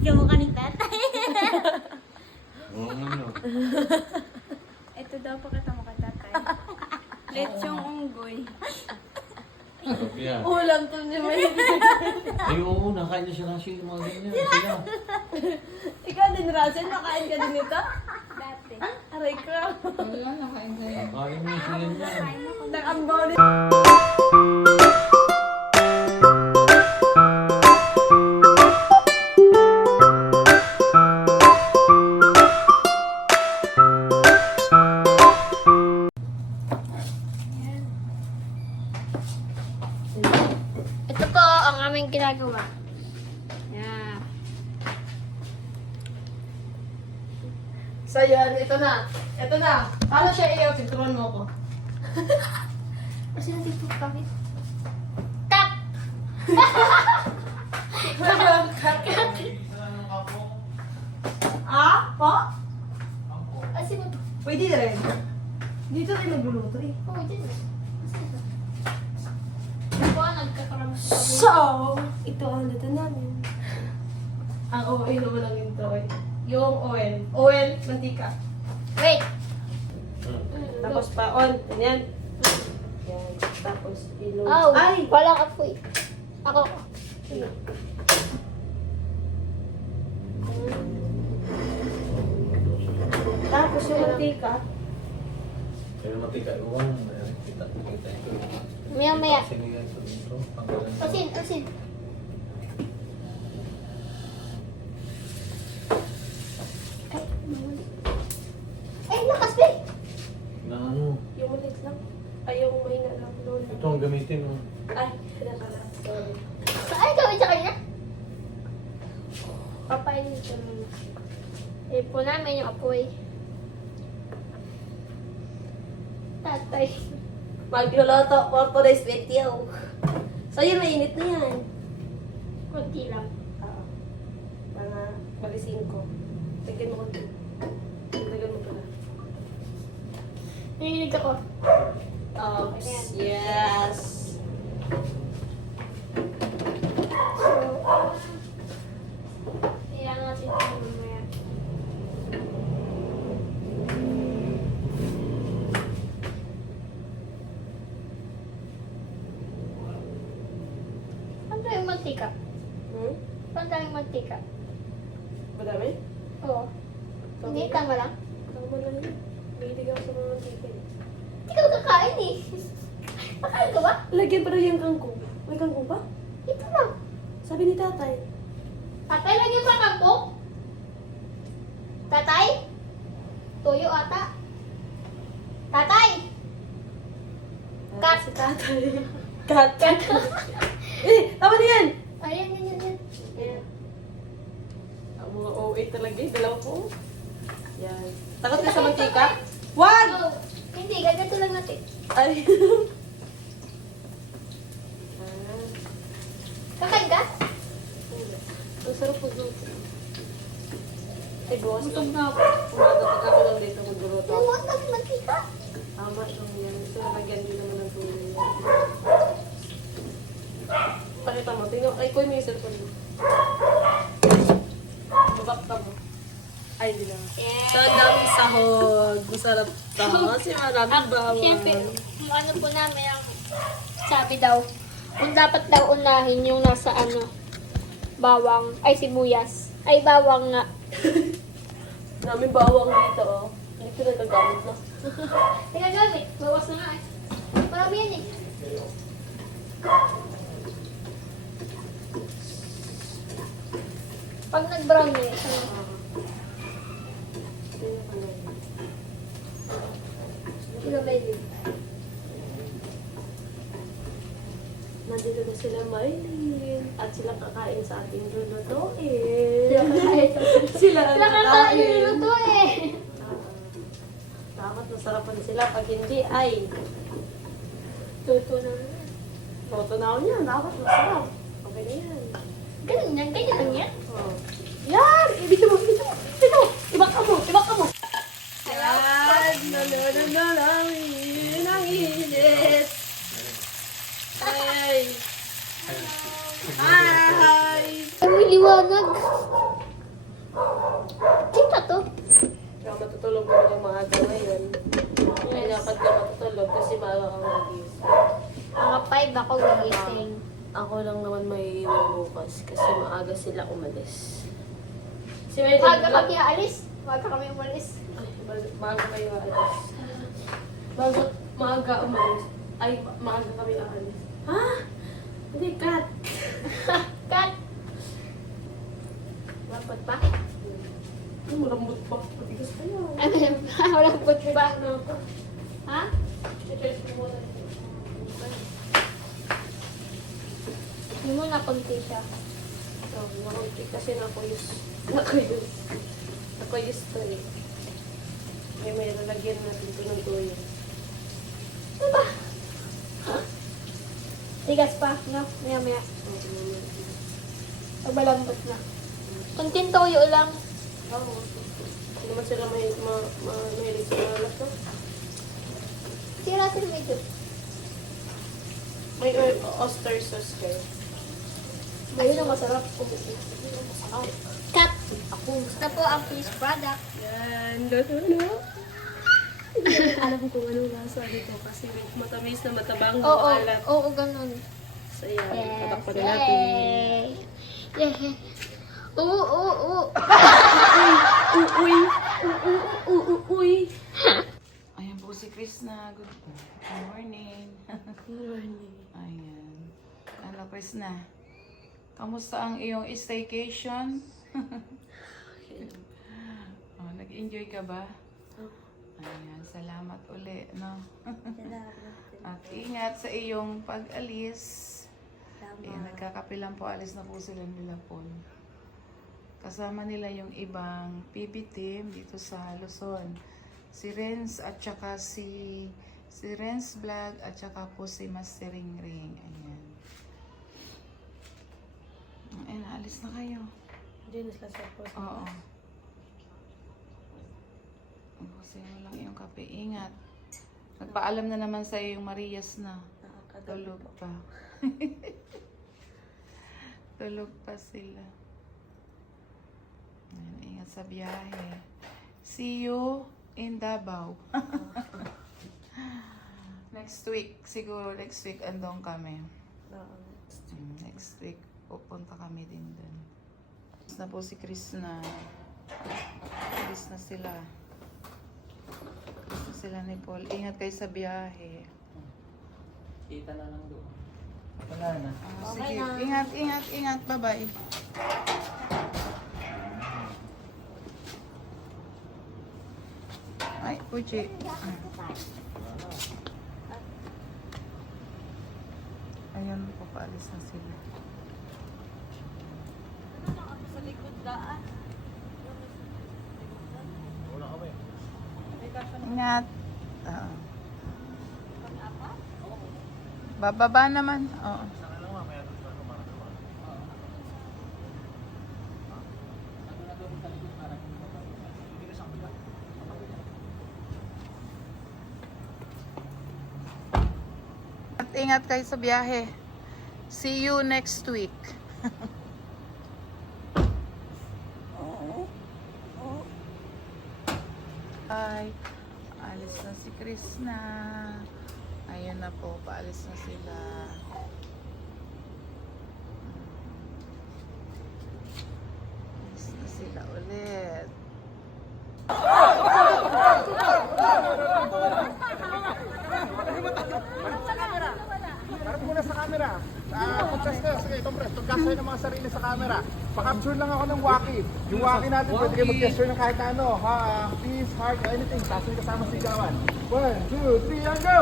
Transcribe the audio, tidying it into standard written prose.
Kamukha ni tatay. Oo, ano. Ito daw pakita mo kay tatay. Lechong unggoy. Sarap yan. Ulam to ni May. Ay, oo, nakain na si Rashi yung mga ganyan. Sila. Ikaw din, Russell, nakain ka din ito? Dati. Aray ko. Kain mo sila yan. Nakambaw ni... Ito po ang aming ginagawa. Yeah. So yan, ito na. Ito na. Paano siya iyo? Sigturon mo ko. Kasi nag-tiktok kami. Cut! Ah? Po? Kasi mo to. Pwede na rin. Dito tayo nagluluto eh. Oo, dyan. Ako, nagkakaroon sa kami. So, ito ang luto namin. Ang oil naman ang ito eh. Yung oil. Oil, mantika. Wait! Tapos paon. Ganyan. Yan. Tapos ilog. Oh, Ay! walang apoy. Ako. Tapos yung mantika. Pero matika ko ang kita ito. Maya-maya. Sinigan sa dito. Panggalan ko. Asin, asin. Ay, mahuli. Ay, lakas, be! Na ano? Yung maliit lang. Ay, yung mahina lang. Lolo. Ito ang gamitin mo. Ay, nakala. Sorry. Saan gawin sa kanya? Papainin ko muna. Eh po namin yung apoy. Tatay. Magluluto for today's video. So, yun, mainit na yan. Kunti lang. Oo. Mga balisin ko. Tignan mo ko. Tignan mo pala. Nanginig ako. Oops. Ayan. Yes. So, kailangan natin ito mamaya. Saan tayong mantika? Hmm? Saan tayong mantika? Madami? Oo. Hindi, tama lang. Tama lang yun. Mahilig ako sa mga chicken. Hindi ka kakain eh. Pakain ka ba? Lagyan pa rin yung kangkong. May kangkong ba? Ito lang. Sabi ni tatay. Tatay, lagyan pa kangkong? Tatay? Tuyo ata. Tatay! Cut. Si tatay. Cut. Eh, tama na yan. Ayan, yan, yan, yan. Yan. Ang mga OA talaga eh. Dalawa ko. Yan. Takot ka sa mantika? Wag! No, hindi, gaganto lang natin. Ay. Kakain ka? Ang sarap magluto. Ay, boss. Gutom na ako. Umaga ako lang dito magluto. Yung mga kami mantika. Tama yung yan. Gusto na lagyan din naman ng tuloy. Pakita mo. Tingnan. Ay, ko yung cellphone mo. Babakta mo. Ay, di na. Yeah. So, ang daming sahog. Masarap sahog. Kasi maraming bawang. Siyempre, kung ano po namin ang sabi daw, kung dapat daw unahin yung nasa ano, bawang, ay sibuyas. Ay, bawang nga. Daming bawang dito, oh. Hindi ko na nagamit na. Teka, gamit. Bawas na nga eh. Marami yan eh. Pag nag-brown eh, ano, sila baby. Nandito na sila, Maylin. At sila kakain sa ating lulutuin. Sila kakain. Sila ang Sila kakain kakain. yung luto eh. Dapat masarapan sila. Pag hindi, ay. Luto na nga. Luto na ako niyan. Dapat masarap. Okay na yan. Ganun yan, ganyan lang yan. Oh. Yan! Ibigay mo, ibigay mo. Ibigay mo. Ibaka mo, ibaka mo. Yan! Nananalangin ang init. Ay! Hi! Uy, liwanag. Kita to. Kaya matutulog ko ng maaga ngayon. Ay, dapat ka matutulog kasi maaga kang magising. Mga 5 ako gigising. Ako lang naman may iwan bukas kasi maaga sila umalis. Si May Maaga kami aalis. Maaga kami umalis. Ay, maaga kayo aalis. Maaga umalis. Ay, maaga kami aalis. Ha? Hindi, cut. Cut. Dapat pa. Ay, malambot pa. Matigas pa yan. Walang put pa. Ha? Hindi mo na konti siya. Oh, nakunti kasi nakuyos to eh. May lalagyan natin ito ng tuyo. Ano ba? Tigas pa, no? Maya-maya. Pag malambot na. Kunting toyo lang. Oo. Hindi naman sila mahilig sa malas, no? Sira sila medyo. May oyster sauce kayo. Ayun ang masarap. Cut! Ito po ang finished product. Yan, luto na. Alam ko ano lasa dito kasi matamis na matabang Oo, maalat. oo, ganun. So yan, Yes. tatakpan na natin. Yay! Yay! Oo, oo, oo. Uy! Ayan po si Krishna. Good morning. Ayan. Ano, Krishna? Kamusta ang iyong staycation? Oh, nag-enjoy ka ba? Ayan, salamat uli, no? At ingat sa iyong pag-alis. Ayan, nagkakapilang po, alis na po sila nila po. Kasama nila yung ibang PB team dito sa Luzon. Si Renz at saka si Renz Vlog at saka po si Master Ring Ring. Ayan. Ayan, alis na kayo. Diyan na sila sa post. Oo. Ubusin mo lang yung kape. Ingat. Nagpaalam na naman sa yung Marias na. Tulog pa. Tulog pa sila. Ayan, ingat sa biyahe. See you in Davao. Next week. Siguro next week andong kami. Next week pupunta kami din dun. Tapos na po si Krishna. Alis na sila. Alis na sila ni Paul. Ingat kayo sa biyahe. Kita na lang doon. Wala na. Sige. Ingat, ingat, ingat. Bye-bye. Ay, Uchi. Ayan, papaalis na sila. Sa likod daan. Wala kami. Ingat. Oo. Bababa naman. Oo. Sana lang mamaya doon sa kumarang. At ingat kayo sa biyahe. See you next week. Hi. Alis na si Krishna. Ayun na po, paalis na sila. Alis na sila ulit. Harap muna sa camera. Pag-tester, sige, pag-gas tayo ng mga sarili sa camera. Pa-capture lang ako ng walkie. Yung walkie natin, pwede kayo mag-gesture ng kahit ano. Ha, peace, heart, anything. Tapos yung kasama sigawan. 1, 2, 3, and go!